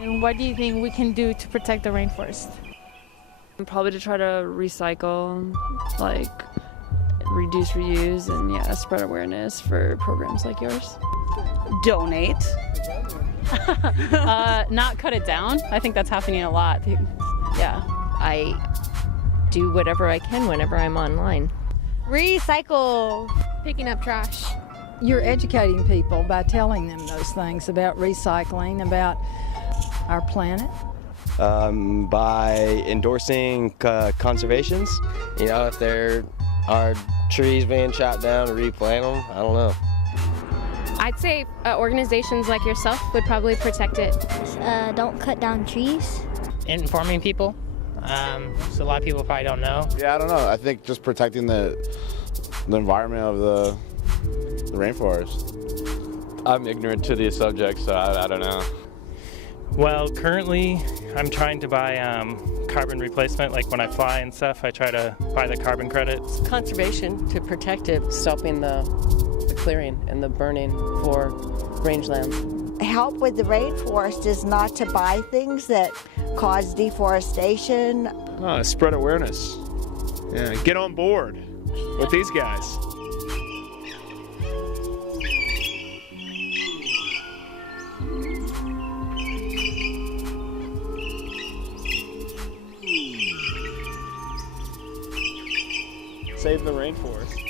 And what do you think we can do to protect the rainforest? Probably to try to recycle, like reduce, reuse, and spread awareness for programs like yours. Donate. Not cut it down. I think that's happening a lot. Yeah. I do whatever I can whenever I'm online. Recycle. Picking up trash. You're educating people by telling them those things about recycling, about our planet. By endorsing conservations. You know, if there are trees being chopped down, to replant them, I don't know. I'd say organizations like yourself would probably protect it. Don't cut down trees. Informing people. So a lot of people probably don't know. Yeah, I don't know. I think just protecting the environment of the rainforest. I'm ignorant to the subject, so I don't know. Well, currently I'm trying to buy carbon replacement. Like when I fly and stuff, I try to buy the carbon credits. Conservation, to protect it, stopping the clearing and the burning for rangeland. Help with the rainforest is not to buy things that cause deforestation. Spread awareness. Yeah, get on board with these guys. Save the rainforest.